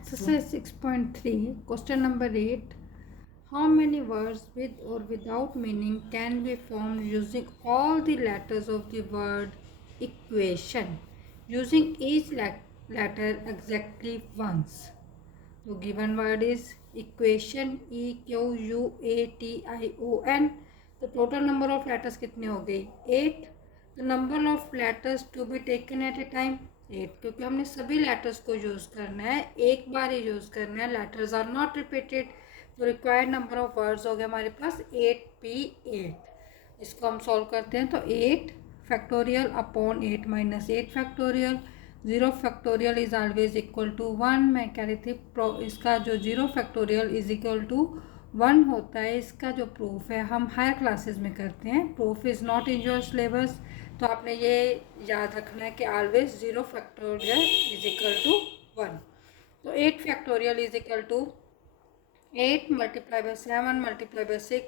Exercise 6.3, question number 8. How many words with or without meaning can be formed using all the letters of the word equation, using each letter exactly once? So given word is equation, EQUATION. तो total number of letters कितने हो गई? 8. The number of letters to be taken at a time 8, क्योंकि हमने सभी letters को use करना है, एक बार ही यूज़ करना है, लेटर्स आर नॉट रिपीटेड. तो रिक्वायर्ड नंबर ऑफ वर्ड्स हो गया हमारे पास 8P8. इसको हम सॉल्व करते हैं. तो 8 factorial upon 8 minus 8 factorial. 0 factorial is always equal to 1. मैं कह रही थी इसका जो 0 फैक्टोरियल इज इक्वल टू 1 होता है, इसका जो प्रूफ है हम हायर क्लासेस में करते हैं. Proof is not in your syllabus. तो आपने ये याद रखना है कि always 0 factorial is equal to 1. तो 8 factorial is equal to 8 multiply by 7 multiply by 6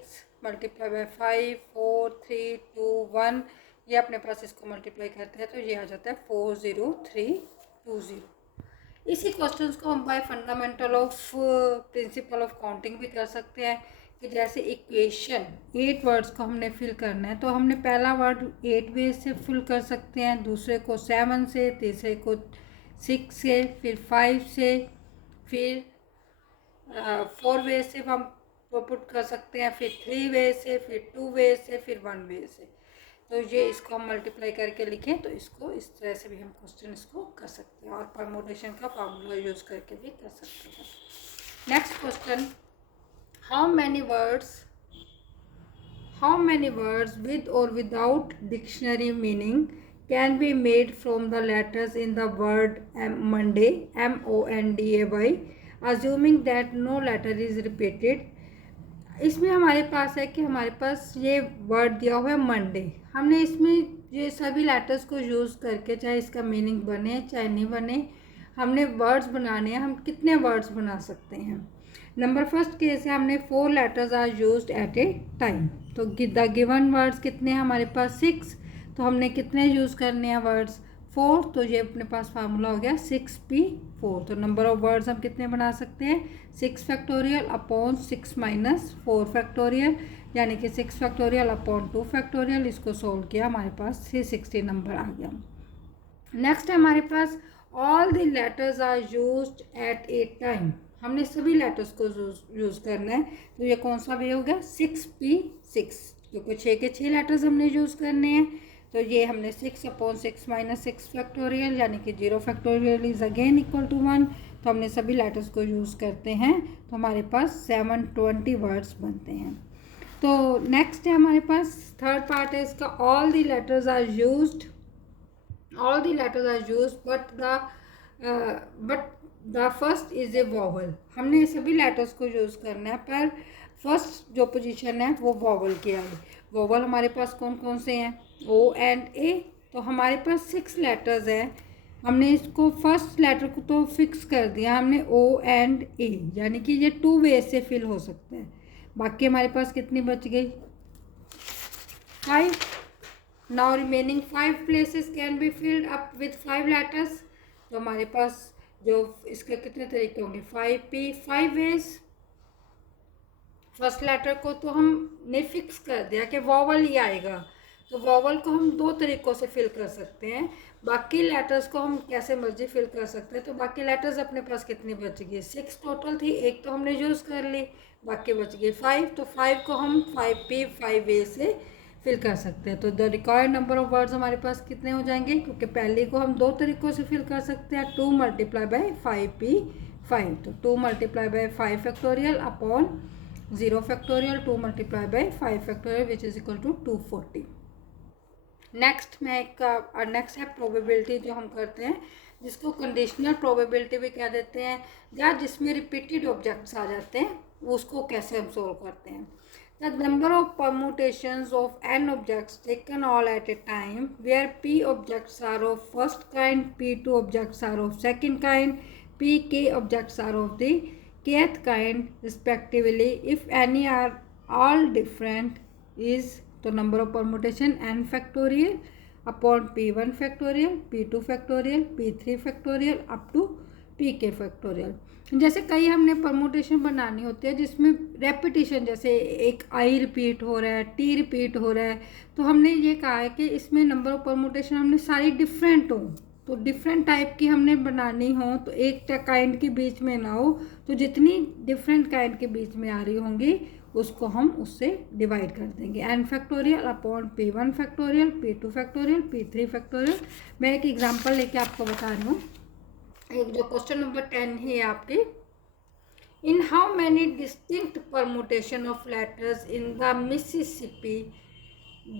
multiply by 5 4 3 2 1. ये अपने पास इसको मल्टीप्लाई करते हैं तो ये आ जाता है 40320. इसी क्वेश्चंस को हम bye fundamental of principle of counting भी कर सकते हैं. कि जैसे इक्वेशन 8 वर्ड्स को हमने फिल करना है तो हमने पहला वर्ड 8 वे से फिल कर सकते हैं, दूसरे को 7 से, तीसरे को 6 से, फिर 5 से, फिर 4 वे से हम पुट कर सकते हैं, फिर 3 वे से, फिर 2 वे से, फिर 1 वे से. तो ये इसको हम मल्टीप्लाई करके लिखें तो इसको इस तरह से भी हम क्वेश्चन इसको कर सकते हैं और परमुटेशन का फार्मूला यूज़ करके भी कर सकते हैं. Next question, how many words with or without dictionary meaning can be made from the letters in the word Monday, MONDAY, assuming that no letter is repeated. इसमें हमारे पास है कि हमारे पास ये वर्ड दिया हुआ है मंडे. हमने इसमें ये सभी लेटर्स को यूज़ करके, चाहे इसका मीनिंग बने चाहे नहीं बने, हमने वर्ड्स बनाने हैं. हम कितने वर्ड्स बना सकते हैं? नंबर फर्स्ट केस है, हमने 4 letters are used at a time. तो द गिवन वर्ड्स कितने हैं हमारे पास? 6. तो हमने कितने यूज़ करने हैं वर्ड्स? 4. तो ये अपने पास फार्मूला हो गया 6P4. तो नंबर ऑफ वर्ड्स हम कितने बना सकते हैं? 6 फैक्टोरियल अपॉन 6 माइनस 4 फैक्टोरियल, यानी कि 6 फैक्टोरियल अपॉन 2 फैक्टोरियल. इसको सोल्व किया, हमारे पास 360 नंबर आ गया. नेक्स्ट है हमारे पास all the letters are used at a time. हमने सभी लेटर्स को यूज़ करना है. तो ये कौन सा भी हो गया? 6P6, क्योंकि 6 के 6 लेटर्स हमने यूज़ करने हैं. तो ये हमने 6 अपॉन 6 माइनस 6 फैक्टोरियल, यानी कि 0 factorial is again equal to 1. तो हमने सभी लेटर्स को यूज़ करते हैं तो हमारे पास 720 वर्ड्स बनते हैं. तो नेक्स्ट है हमारे पास थर्ड पार्ट है इसका, all the letters are used but the first is a vowel. हमने सभी लेटर्स को यूज़ करना है पर फर्स्ट जो पोजीशन है वो वॉवल की है. वॉवल हमारे पास कौन कौन से हैं? O and A. तो हमारे पास 6 लेटर्स हैं. हमने इसको फर्स्ट लेटर को तो फिक्स कर दिया हमने O एंड A, यानी कि ये 2 वे से फिल हो सकते हैं. बाकी हमारे पास कितनी बच गई? 5. Now remaining 5 places can be filled up with 5 letters. तो हमारे पास जो इसके कितने तरीके होंगे? 5 वेज. फर्स्ट लेटर को तो हमने फिक्स कर दिया कि वॉवल ही आएगा, तो वॉवल को हम 2 तरीक़ों से फिल कर सकते हैं. बाकी लेटर्स को हम कैसे मर्जी फिल कर सकते हैं. तो बाकी लेटर्स अपने पास कितनी बच गई? 6 टोटल थी, एक तो हमने यूज़ कर ली, बाकी बच गई 5. तो 5 को हम 5 वे से फिल कर सकते हैं. तो the required number of words हमारे पास कितने हो जाएंगे? क्योंकि पहले को हम 2 तरीक़ों से फिल कर सकते हैं. 2 मल्टीप्लाई बाय 5P5. तो 2 multiply by 5 factorial upon 0 factorial. 2 multiply by 5 factorial which is equal to 240. Next है प्रोबेबिलिटी जो हम करते हैं, जिसको कंडीशनल प्रोबेबिलिटी भी कह देते हैं, या जिसमें रिपीटेड ऑब्जेक्ट्स आ जाते हैं. उसको कैसे हम सोल्व करते हैं? The number of permutations of n objects taken all at a time, where P objects are of first kind, P2 objects are of second kind, Pk objects are of the kth kind respectively. If any are all different, is the number of permutation n factorial upon P1 factorial, P2 factorial, P3 factorial up to P के factorial. जैसे कई हमने permutation बनानी होती है जिसमें repetition, जैसे एक आई रिपीट हो रहा है, टी रिपीट हो रहा है, तो हमने ये कहा है कि इसमें नंबर ऑफ परमुटेशन हमने सारी डिफरेंट हो, तो डिफरेंट टाइप की हमने बनानी हो, तो एक काइंड के बीच में ना हो, तो जितनी डिफरेंट काइंड के बीच में आ रही होंगी उसको हम उससे डिवाइड कर देंगे। N factorial upon P one factorial, P two factorial, P three factorial. मैं एक एग्जांपल लेके आपको बता रही हूँ। एक जो क्वेश्चन नंबर 10 है आपके, इन how many distinct permutation of letters in the Mississippi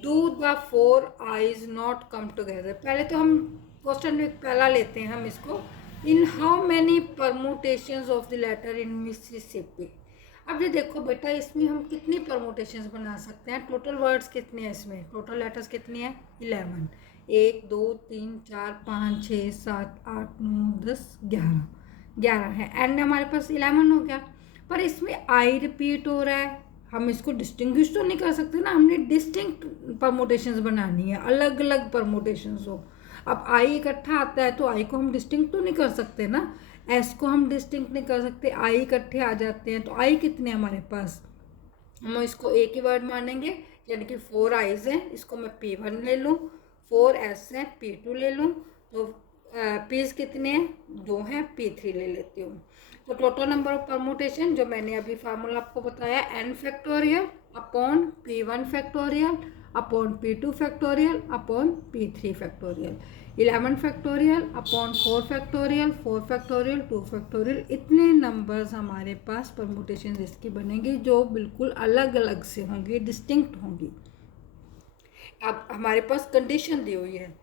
do the four eyes not come together. पहले तो हम क्वेश्चन में पहला लेते हैं हम इसको, in how many permutations of the letter in Mississippi. अब ये देखो बेटा, इसमें हम कितनी परमुटेशंस बना सकते हैं, टोटल वर्ड्स कितने हैं इसमें, टोटल लेटर्स कितनी है 11, 1 2 3 4 5 6 7 8 9 10 11 है, एंड हमारे पास 11 हो गया। पर इसमें आई रिपीट हो रहा है, हम इसको डिस्टिंग्विश तो नहीं कर सकते ना, हमने डिस्टिंक्ट परमुटेशंस बनानी है, अलग अलग परमुटेशंस हो। अब आई इकट्ठा आता है तो आई को हम डिस्टिंक्ट तो नहीं कर सकते ना, एस को हम डिस्टिंक्ट नहीं कर सकते, आई इकट्ठे आ जाते हैं, तो आई कितने हमारे पास, हम इसको एक ही वर्ड मानेंगे, यानी कि 4 आईज हैं, इसको मैं P1 ले लूँ, 4 एस हैं P2 ले लूँ, तो पीस कितने हैं 2 हैं, P3 ले लेती हूँ। तो टोटल नंबर ऑफ परमुटेशन जो मैंने अभी फार्मूला आपको बताया, n factorial upon P1 factorial upon P2 factorial upon P3 factorial, 11 factorial upon 4 factorial, 4 factorial, 2 factorial. इतने नंबर्स हमारे पास परमुटेशन इसकी बनेंगी जो बिल्कुल अलग अलग से होंगी, डिस्टिंक्ट होंगी। अब हमारे पास कंडीशन दी हुई है,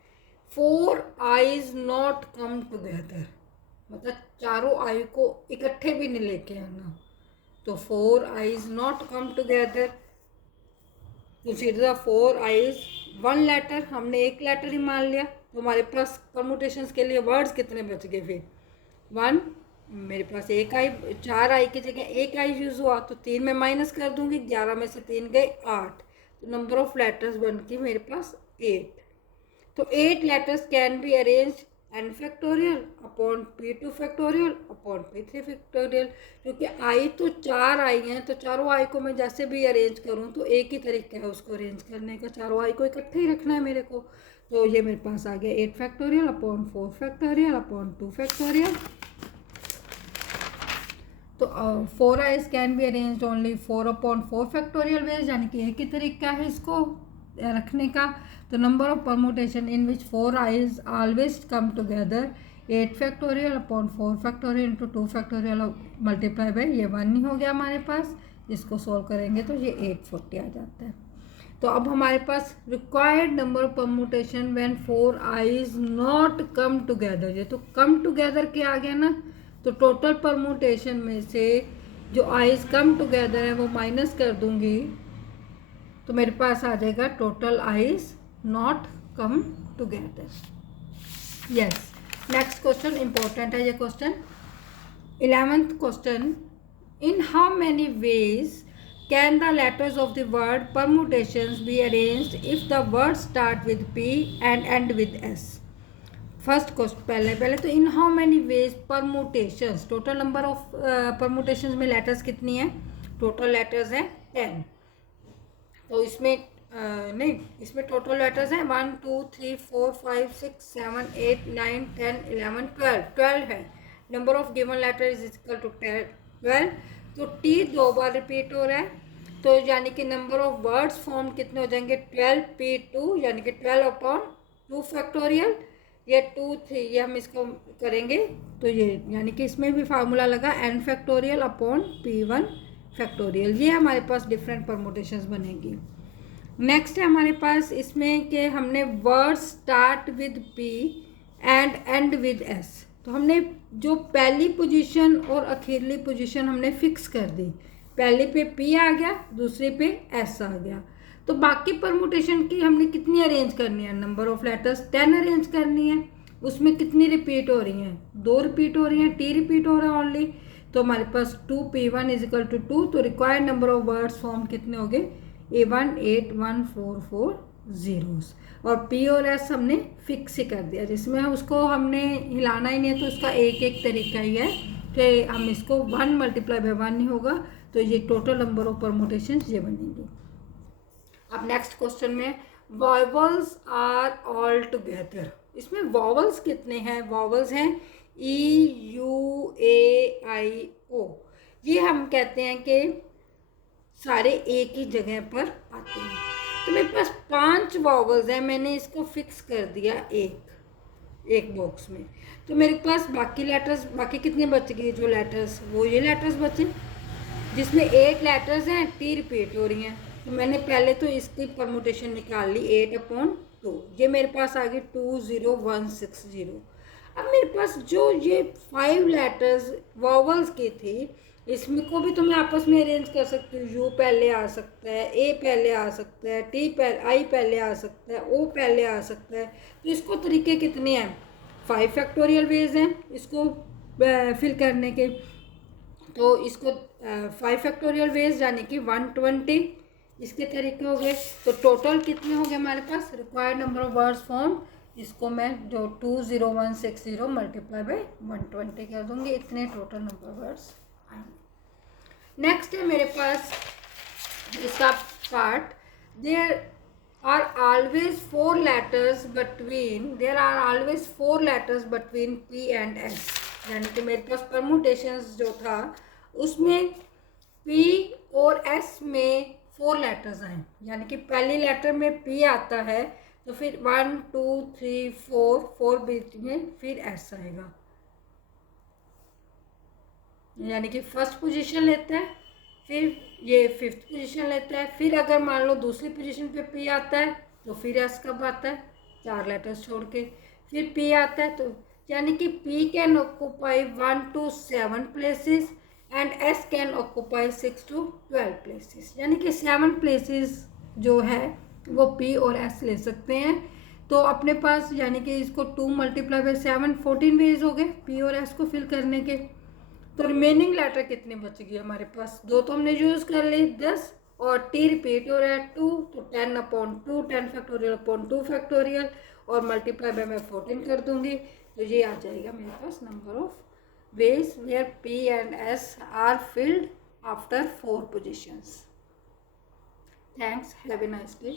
4 आईज नॉट कम टुगेदर, मतलब चारों आई को इकट्ठे भी नहीं लेके आना, तो 4 eyes not come together, consider 4 I's 1 letter, हमने एक लेटर ही मान लिया, तो हमारे पास परमुटेशंस के लिए वर्ड्स कितने बच गए फिर 1, मेरे पास एक आई, 4 आई की जगह एक आई यूज़ हुआ, तो 3 में माइनस कर दूंगी, 11 में से 3 गए 8, तो नंबर ऑफ लेटर्स बन के मेरे पास 8। तो 8 letters can be arrange n factorial upon P2 factorial upon P3 factorial. क्योंकि आई तो 4 आई हैं, तो चारों आई को मैं जैसे भी अरेंज करूं तो एक ही तरीका है उसको अरेंज करने का, चारों आई को इकट्ठे ही रखना है मेरे को। तो ये मेरे पास आ गया 8 factorial upon 4 factorial upon 2 factorial. तो 4 eyes can be arrange only 4 upon 4 factorial veg, यानी कि एक ही तरीका है इसको रखने का। तो number of permutation in which 4 eyes always come together 8 factorial upon 4 factorial into 2 factorial multiply by, ये 1 ही हो गया हमारे पास, इसको सॉल्व करेंगे तो ये 840 आ जाता है। तो अब हमारे पास required number of permutation when 4 eyes not come together, ये तो कम टुगेदर के आ गया ना, तो टोटल परमुटेशन में से जो आईज कम टुगेदर है वो माइनस कर दूंगी, तो मेरे पास आ जाएगा total eyes not come together. Yes, next question important है ये question, 11th question, in how many ways can the letters of the word permutations be arranged if the word start with P and and with S। First question, पहले तो इन how many ways permutations, total number of permutations में letters कितनी है, total letters हैं 10, तो इसमें नहीं, इसमें टोटल लेटर्स हैं 1 2 3 4 5 6 7 8 9 10 11 12 है। Number of given letter is equal to 12, तो T 2 बार रिपीट हो रहा है, तो यानी कि नंबर ऑफ वर्ड्स फॉर्म कितने हो जाएंगे 12P2, यानी कि 12 अपॉन 2 फैक्टोरियल, ये 2 3 ये हम इसको करेंगे, तो ये यानी कि इसमें भी फार्मूला लगा n factorial upon P1 factorial, ये हमारे पास डिफरेंट परमुटेशंस बनेगी। नेक्स्ट है हमारे पास इसमें कि हमने word start with P and and with S, तो हमने जो पहली पोजीशन और आखिरली पोजीशन हमने फिक्स कर दी, पहले पे P आ गया, दूसरे पे S आ गया, तो बाकी परमुटेशन की हमने कितनी अरेंज करनी है, नंबर ऑफ लेटर्स 10 अरेंज करनी है, उसमें कितनी रिपीट हो रही हैं 2 रिपीट हो रही हैं, T रिपीट हो रहा है ओनली, तो हमारे पास 2P1 इज इक्वल टू 2, तो required number of words form कितने हो गए 81440। और पी और एस हमने फिक्स ही कर दिया, जिसमें उसको हमने हिलाना ही नहीं है, तो उसका एक एक तरीका ही है कि हम इसको 1 मल्टीप्लाई बाय 1 नहीं होगा, तो ये टोटल नंबर ऑफ परमुटेशंस ये बनेंगी। अब नेक्स्ट क्वेश्चन में वॉवल्स आर ऑल टुगेदर, इसमें वॉवल्स कितने हैं? वॉवल्स हैं ई यू ए आई ओ, ये हम कहते हैं कि सारे एक ही जगह पर आते हैं। तो मेरे पास 5 वॉवल्स हैं, मैंने इसको फिक्स कर दिया एक बॉक्स में। तो मेरे पास बाकी लेटर्स, बाकी कितने बच गए जो लेटर्स, वो ये लेटर्स बचे जिसमें 8 लेटर्स हैं, टी रिपीट हो रही हैं। तो मैंने पहले तो इसकी परमुटेशन निकाल ली 8/2, ये मेरे पास आ गई 20160। अब मेरे पास जो ये 5 लेटर्स वॉवल्स के थे, इसमें को भी तो मैं आपस में अरेंज कर सकती हूँ। यू पहले आ सकता है, ए पहले आ सकता है, आई पहले आ सकता है, ओ पहले आ सकता है। तो इसको तरीके कितने हैं? 5 फैक्टोरियल वेज हैं इसको फिल करने के। तो इसको 5 फैक्टोरियल वेज यानी कि 120 इसके तरीके हो गए। तो टोटल कितने हो गए हमारे पास? Required number of words form, इसको मैं जो 20160 मल्टीप्लाई बाय 120 कर दूँगी, इतने टोटल नंबर वर्ड्स आएंगे। नेक्स्ट है मेरे पास इसका part, there are always 4 letters between P and S, यानी कि मेरे पास परमुटेशंस जो था उसमें पी और एस में 4 लेटर्स आए, यानी कि पहली लेटर में पी आता है तो फिर 1 2 3 4 बीच में फिर एस आएगा, यानी कि फर्स्ट पोजीशन लेता है, फिर ये 5th पोजीशन लेता है। फिर अगर मान लो दूसरी पोजीशन पे पी आता है तो फिर एस कब आता है? 4 लेटर्स छोड़ के फिर पी आता है। तो यानी कि P can occupy 1 to 7 places and S can occupy 6 to 12 places, यानी कि 7 प्लेसेस जो है वो पी और एस ले सकते हैं। तो अपने पास यानी कि इसको 2 मल्टीप्लाई बाय 7 14 वेज हो गए पी और एस को फिल करने के। तो रिमेनिंग लेटर कितने बच गए हमारे पास? 2 तो हमने यूज़ कर ली 10, और टी रिपीट हो रहा है 2, तो 10/2 10 फैक्टोरियल अपॉन 2 फैक्टोरियल, और मल्टीप्लाई बाय मैं 14 कर दूंगी। तो ये आ जाएगा मेरे पास number of ways where P and S are filled after 4 positions. Thanks, have a nice day.